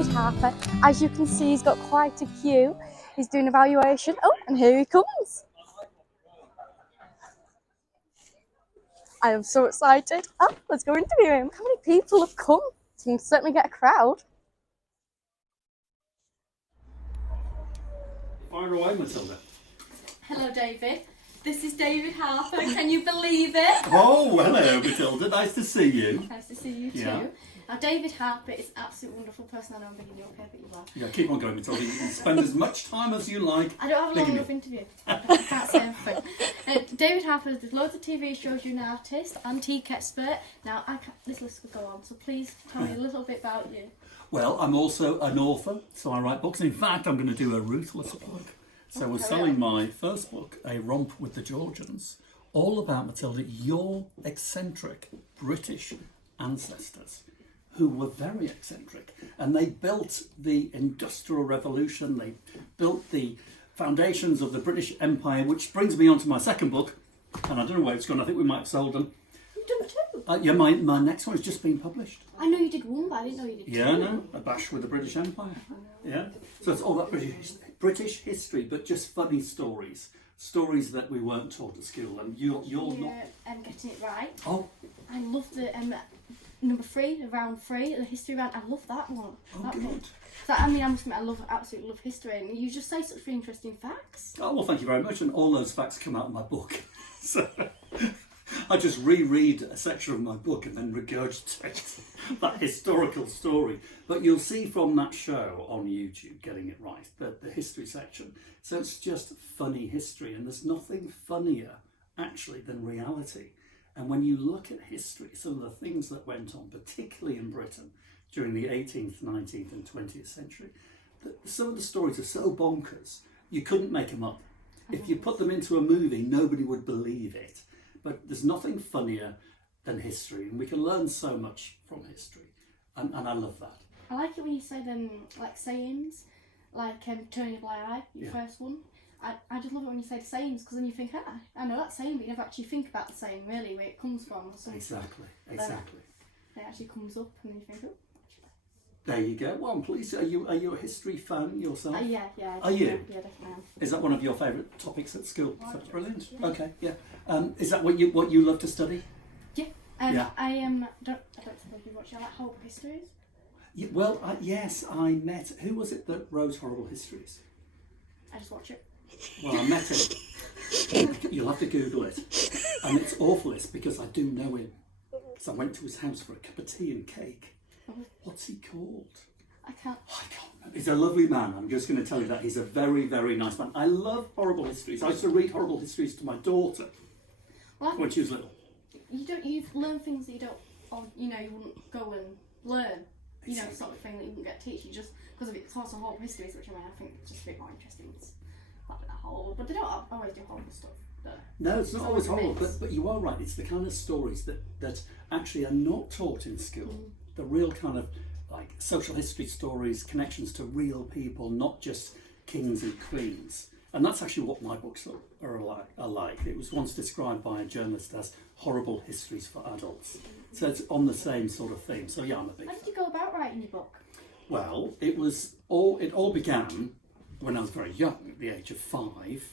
David Harper. As you can see, he's got quite a queue. He's doing evaluation. Oh, and here he comes. I am so excited. Oh, let's go interview him. How many people have come? You can certainly get a crowd. Fire away, Matilda. Hello, David. This is David Harper. Can you believe it? Oh, hello, Matilda. Nice to see you. Nice to see you too. Yeah. Now, David Harper is an absolute wonderful person. I know I'm bigging you up here, but you are. Yeah, keep on going, Matilda. You can spend as much time as you like. I don't have a long enough interview. I can't say anything. David Harper does loads of TV shows. You're an artist, antique expert. Now, this list could go on, so please tell me a little bit about you. Well, I'm also an author, so I write books. In fact, I'm going to do a ruthless plug. So we're selling my first book, A Romp with the Georgians, all about, Matilda, your eccentric British ancestors who were very eccentric. And they built the Industrial Revolution, they built the foundations of the British Empire, which brings me on to my second book. And I don't know where it's gone, I think we might have sold them. You've done two? Yeah, my next one has just been published. I know you did one, but I didn't know you did two. Yeah, no, A Bash with the British Empire. Yeah, so it's all that British history, but just funny stories that we weren't taught at school, and you're not. I'm getting it right. Oh, I love the number 3, round 3, the history round. I love that one. oh, That good. one. So, I mean, I must admit, absolutely love history, and you just say such really interesting facts. Oh well, thank you very much, and all those facts come out of my book. So I just reread a section of my book and then regurgitate that historical story. But you'll see from that show on YouTube, Getting It Right, the history section. So it's just funny history, and there's nothing funnier actually than reality. And when you look at history, some of the things that went on, particularly in Britain during the 18th, 19th and 20th century, some of the stories are so bonkers, you couldn't make them up. If you put them into a movie, nobody would believe it. But there's nothing funnier than history, and we can learn so much from history, and I love that. I like it when you say them, like sayings, like turning a blind eye, your first one. I just love it when you say the sayings, because then you think, I know that saying, but you never actually think about the saying, really, where it comes from. Or Exactly. It actually comes up, and you think, oh. There you go. Well, please, are you a history fan yourself? Yeah. Are you? Yeah, definitely am. Is that one of your favourite topics at school? That's brilliant. Yeah. Okay, yeah. Is that what you love to study? Yeah. Yeah. I don't suppose you watch. I like horrible histories. Yeah, well, yes, I met. Who was it that wrote Horrible Histories? I just watch it. Well, I met him. You'll have to Google it. And it's awful, it's because I do know him. Because I went to his house for a cup of tea and cake. What's he called? I can't remember. He's a lovely man. I'm just going to tell you that. He's a very, very nice man. I love horrible histories. I used to read horrible histories to my daughter when she was little. You've learned things that you don't, or, you wouldn't go and learn. Exactly. Sort of thing that you wouldn't get teach you just because of it's also horrible histories, which I think is just a bit more interesting. It's not that horrible, but they don't always do horrible stuff. No, it's not always horrible, but you are right. It's the kind of stories that actually are not taught in school. The real kind of like social history stories, connections to real people, not just kings and queens. And that's actually what my books are like. It was once described by a journalist as horrible histories for adults. So it's on the same sort of theme. So yeah, I'm a big fan. How did you go about writing your book? Well, it all began when I was very young, at the age of 5,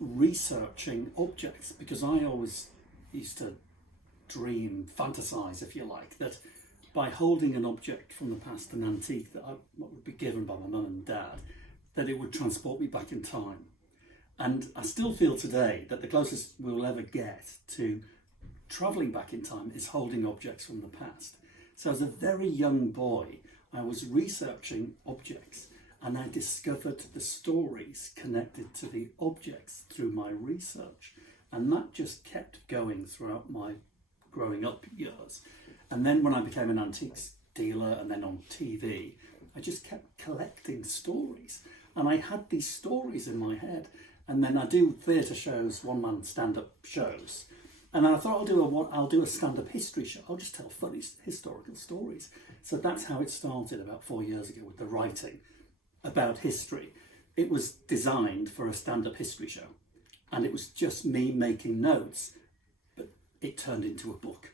researching objects, because I always used to dream, fantasize, if you like, that by holding an object from the past, an antique that would be given by my mum and dad, that it would transport me back in time. And I still feel today that the closest we'll ever get to travelling back in time is holding objects from the past. So as a very young boy, I was researching objects, and I discovered the stories connected to the objects through my research. And that just kept going throughout my growing up years. And then when I became an antiques dealer and then on TV, I just kept collecting stories. And I had these stories in my head. And then I do theatre shows, one-man stand-up shows. And I thought I'll do a stand-up history show. I'll just tell funny historical stories. So that's how it started about 4 years ago with the writing about history. It was designed for a stand-up history show. And it was just me making notes, but it turned into a book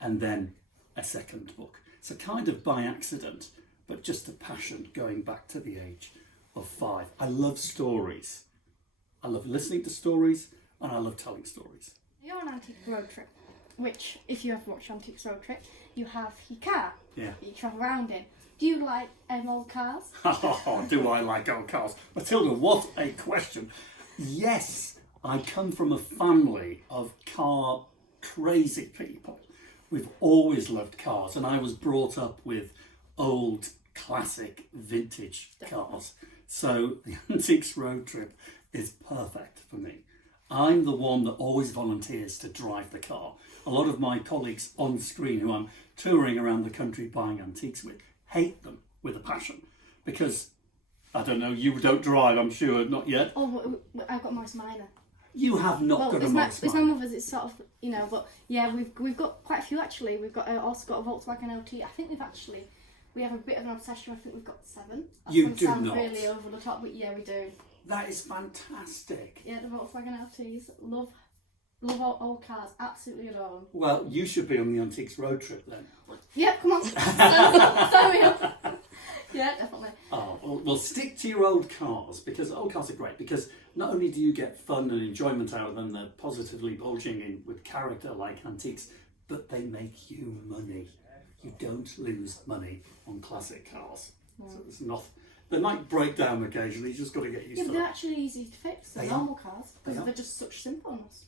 and then a second book. So kind of by accident, but just a passion going back to the age of 5. I love stories. I love listening to stories, and I love telling stories. You're on Antique Road Trip, which, if you ever watch Antiques Road Trip, you have your car that you travel around in. Do you like old cars? Oh, do I like old cars? Matilda, what a question. Yes, I come from a family of car crazy people. We've always loved cars, and I was brought up with old, classic, vintage cars. So the Antiques Road Trip is perfect for me. I'm the one that always volunteers to drive the car. A lot of my colleagues on screen who I'm touring around the country buying antiques with hate them with a passion because, I don't know, you don't drive, I'm sure, not yet. Oh, I've got Morris Minor. You have not got a Morris Minor. It's my mother's, it's sort of, you know, but yeah, we've got quite a few actually. We've got also got a Volkswagen LT. I think we have a bit of an obsession. I think we've got 7. You do not. Really over the top, but yeah, we do. That is fantastic. Yeah, the Volkswagen LTs. Love old cars. Absolutely adore them. Well, you should be on the Antiques Road Trip then. Yeah, come on. Sign me up. Yeah, definitely. Oh, well, stick to your old cars because old cars are great because not only do you get fun and enjoyment out of them, they're positively bulging in with character like antiques, but they make you money. You don't lose money on classic cars. No. So it's not. They might break down occasionally. You just got to get used to them. They're actually easy to fix. The normal cars because they're just such simpleness.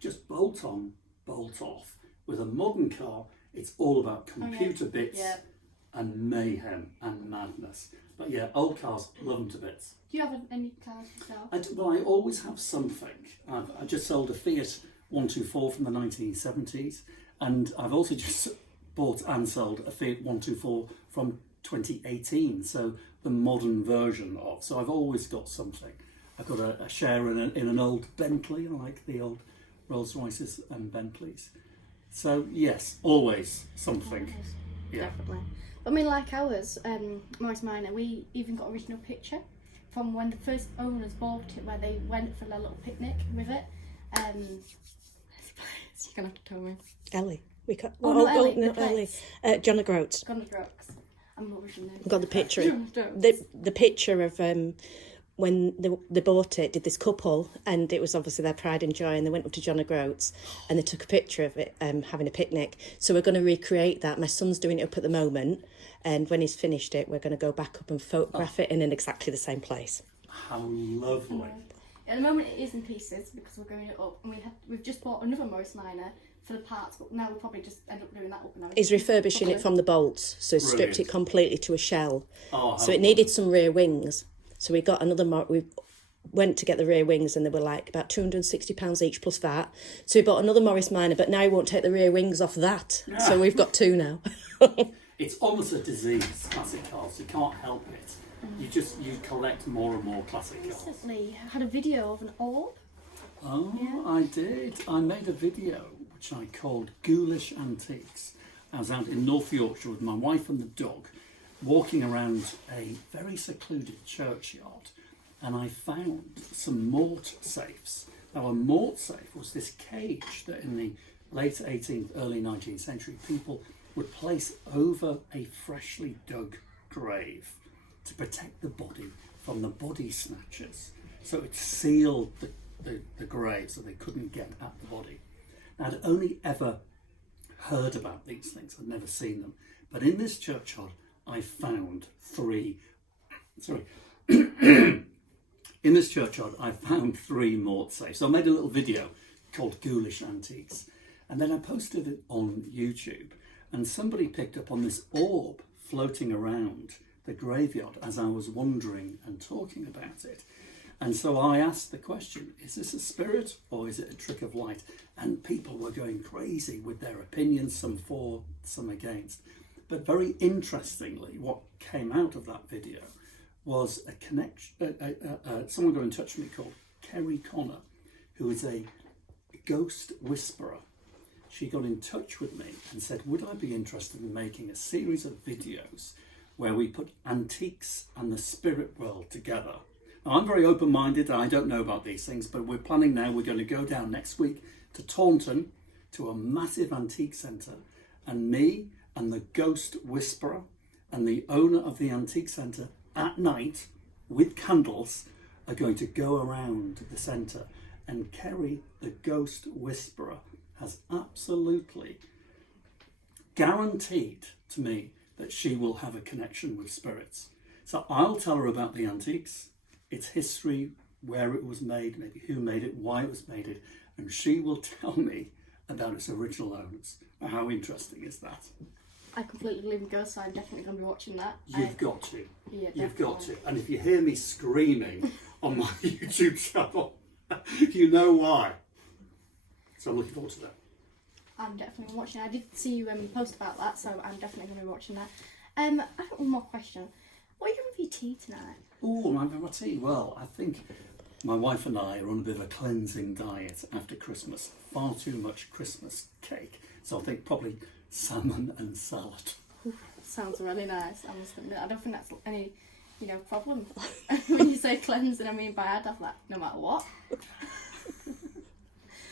Just bolt on, bolt off. With a modern car, it's all about computer bits and mayhem and madness. But yeah, old cars, love them to bits. Do you have any cars yourself? Well, I always have something. I just sold a Fiat 124 from the 1970s, and I've also just bought and sold a Fiat 124 from 2018, so the modern version of. So I've always got something. I've got a share in an old Bentley. I like the old Rolls Royces and Bentleys. So yes, always something. Yeah, definitely. I mean, like ours, Morris Minor, we even got original picture from when the first owners bought it, where they went for their little picnic with it. You're gonna have to tell me. Ellie. We got Ellie. John O'Groats. John O'Groats. I'm not original name. We've got the picture. the picture of when they bought it, did this couple, and it was obviously their pride and joy, and they went up to John O'Groats and they took a picture of it having a picnic. So we're going to recreate that. My son's doing it up at the moment, and when he's finished it, we're going to go back up and photograph it in exactly the same place. How lovely. At the moment it is in pieces because we're going it up, and we've just bought another Morris Minor for the parts, but now we'll probably just end up doing that up now. He's refurbishing it from the bolts, so he stripped it completely to a shell. So it needed some rear wings. So we got we went to get the rear wings, and they were like about £260 each plus VAT. So we bought another Morris Minor, but now he won't take the rear wings off that. Yeah. So we've got 2 now. It's almost a disease, classic cars. You can't help it. You collect more and more classic cars. Recently, I had a video of an orb. Oh, yeah. I did. I made a video which I called Ghoulish Antiques. I was out in North Yorkshire with my wife and the dog, walking around a very secluded churchyard, and I found some mort safes. Now, a mort safe was this cage that in the late 18th, early 19th century, people would place over a freshly dug grave to protect the body from the body snatchers. So it sealed the grave so they couldn't get at the body. Now, I'd only ever heard about these things, I'd never seen them. But in this churchyard, I found 3. In this churchyard, I found 3 mort safes. So I made a little video called Ghoulish Antiques, and then I posted it on YouTube, and somebody picked up on this orb floating around the graveyard as I was wandering and talking about it. And so I asked the question, is this a spirit or is it a trick of light? And people were going crazy with their opinions, some for, some against. But very interestingly, what came out of that video was a connection. Someone got in touch with me called Kerry Connor, who is a ghost whisperer. She got in touch with me and said, would I be interested in making a series of videos where we put antiques and the spirit world together? Now, I'm very open-minded and I don't know about these things, but we're planning now, we're going to go down next week to Taunton, to a massive antique centre, and me and the ghost whisperer and the owner of the antique centre at night with candles are going to go around the centre, and Kerry, the ghost whisperer, has absolutely guaranteed to me that she will have a connection with spirits. So I'll tell her about the antiques, its history, where it was made, maybe who made it, why it was made, and she will tell me about its original owners. How interesting is that? I completely believe in ghosts, so I'm definitely going to be watching that. You've got to. Yeah, You've got to. definitely. And if you hear me screaming on my YouTube channel, you know why. So I'm looking forward to that. I'm definitely watching. I did see you post about that, so I'm definitely going to be watching that. I have one more question. What are you having for your tea tonight? Oh, my tea. Well, I think my wife and I are on a bit of a cleansing diet after Christmas. Far too much Christmas cake. So I think probably salmon and salad. Sounds really nice. I must admit, I don't think that's any, problem. When you say cleansing, I mean bad. I'm like, no matter what.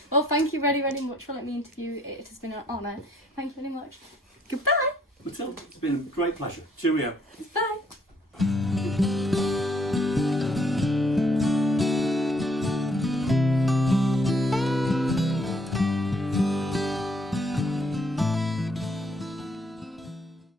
Well, thank you very, very much for letting me interview. It has been an honour. Thank you very much. Goodbye. Matilda, it's been a great pleasure. Cheerio. Bye.